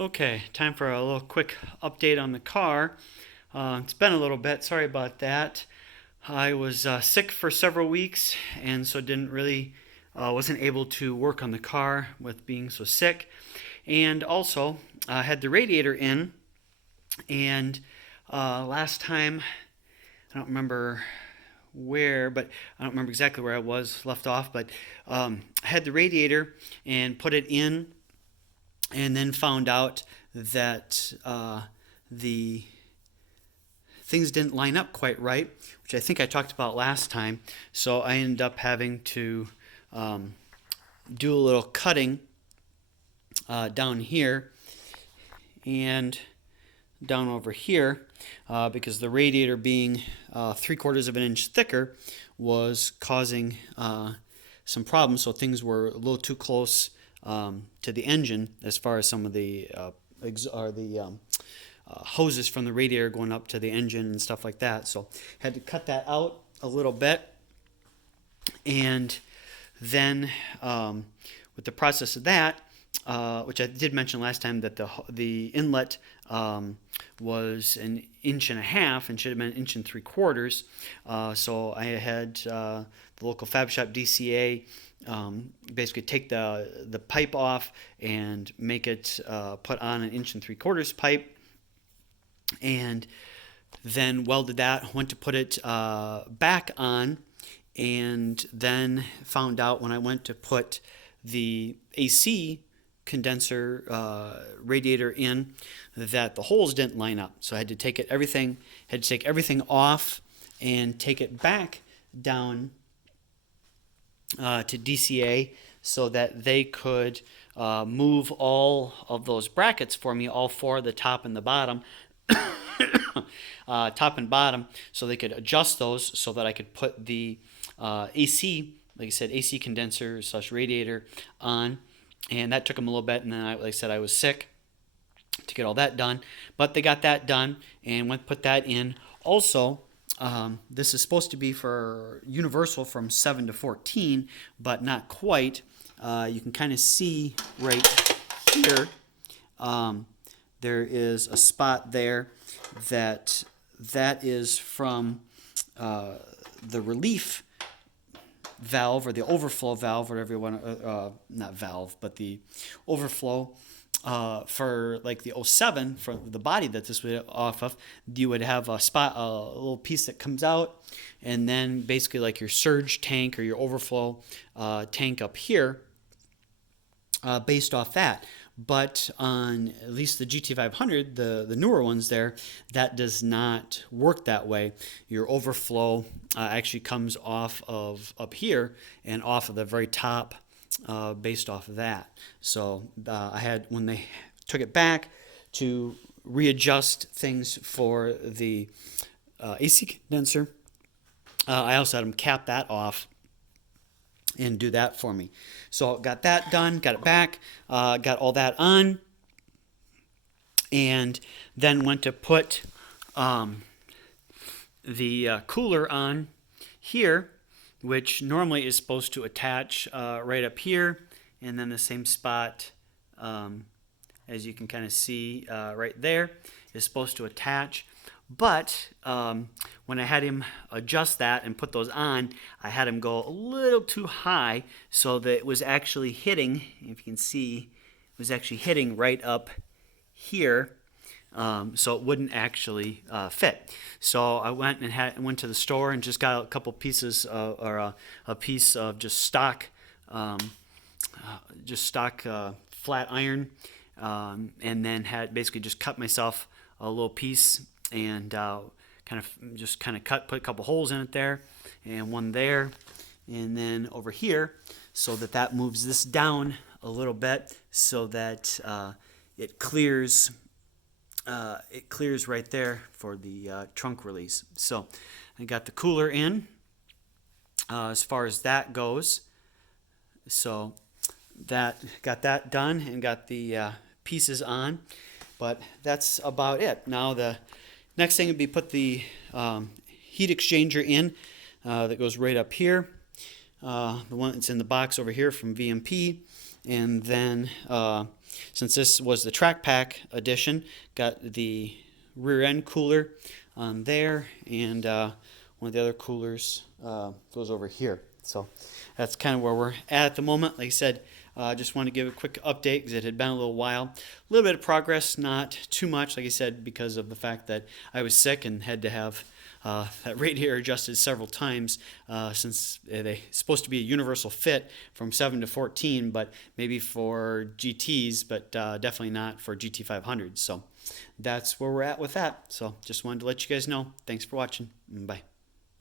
Okay, time for a little quick update on the car. It's been a little bit, sorry about that. I was sick for several weeks and so didn't really, wasn't able to work on the car with being so sick. And also, had the radiator in, and last time, I don't remember where, but I don't remember exactly where I was left off, but I had the radiator and put it in and then found out that the things didn't line up quite right, which I think I talked about last time. So I ended up having to do a little cutting down here and down over here because the radiator being 3/4 of an inch thicker was causing some problems. So things were a little too close to the engine as far as some of the hoses from the radiator going up to the engine and stuff like that. So had to cut that out a little bit, and then with the process of that, which I did mention last time, that the inlet was 1.5 inches and should have been 1 3/4 inches. So I had the local fab shop DCA basically take the pipe off and make it put on 1 3/4 inches pipe, and then welded that. Went to put it back on, and then found out when I went to put the AC condenser radiator in that the holes didn't line up. So I had to take everything off and take it back down to DCA so that they could move all of those brackets for me, all four, the top and the bottom, top and bottom, so they could adjust those so that I could put the AC, like I said, AC condenser / radiator on. And that took them a little bit, and then, like I said, I was sick to get all that done. But they got that done and went put that in. Also, this is supposed to be for universal from 7 to 14, but not quite. You can kind of see right here. There is a spot there that is from the relief valve, or the overflow valve, whatever you want to, not valve, but the overflow for like the '07, for the body that this would off of. You would have a spot, a little piece that comes out, and then basically like your surge tank or your overflow tank up here, based off that. But on at least the GT500, the newer ones there, that does not work that way. Your overflow actually comes off of up here and off of the very top, based off of that. So I had, when they took it back to readjust things for the AC condenser, I also had them cap that off and do that for me. So got that done, got it back, got all that on, and then went to put the cooler on here, which normally is supposed to attach right up here, and then the same spot, as you can kind of see right there, is supposed to attach. But when I had him adjust that and put those on, I had him go a little too high, so that it was actually hitting, if you can see, it was actually hitting right up here, so it wouldn't actually fit. So I went to the store and just got a couple pieces or a piece of just stock flat iron, and then had basically just cut myself a little piece and kind of put a couple holes in it there, and one there, and then over here, so that moves this down a little bit, so that it clears right there for the trunk release. So I got the cooler in as far as that goes. So got that done and got the pieces on, but that's about it. Now the next thing would be put the heat exchanger in, that goes right up here. The one that's in the box over here from VMP, And then since this was the track pack edition, got the rear end cooler on there, and one of the other coolers goes over here. So that's kind of where we're at the moment. Like I said, just wanted to give a quick update because it had been a little while. A little bit of progress, not too much, like I said, because of the fact that I was sick and had to have that radiator adjusted several times since they're supposed to be a universal fit from 7 to 14, but maybe for GTs, but definitely not for GT500s. So that's where we're at with that. So just wanted to let you guys know. Thanks for watching. Bye.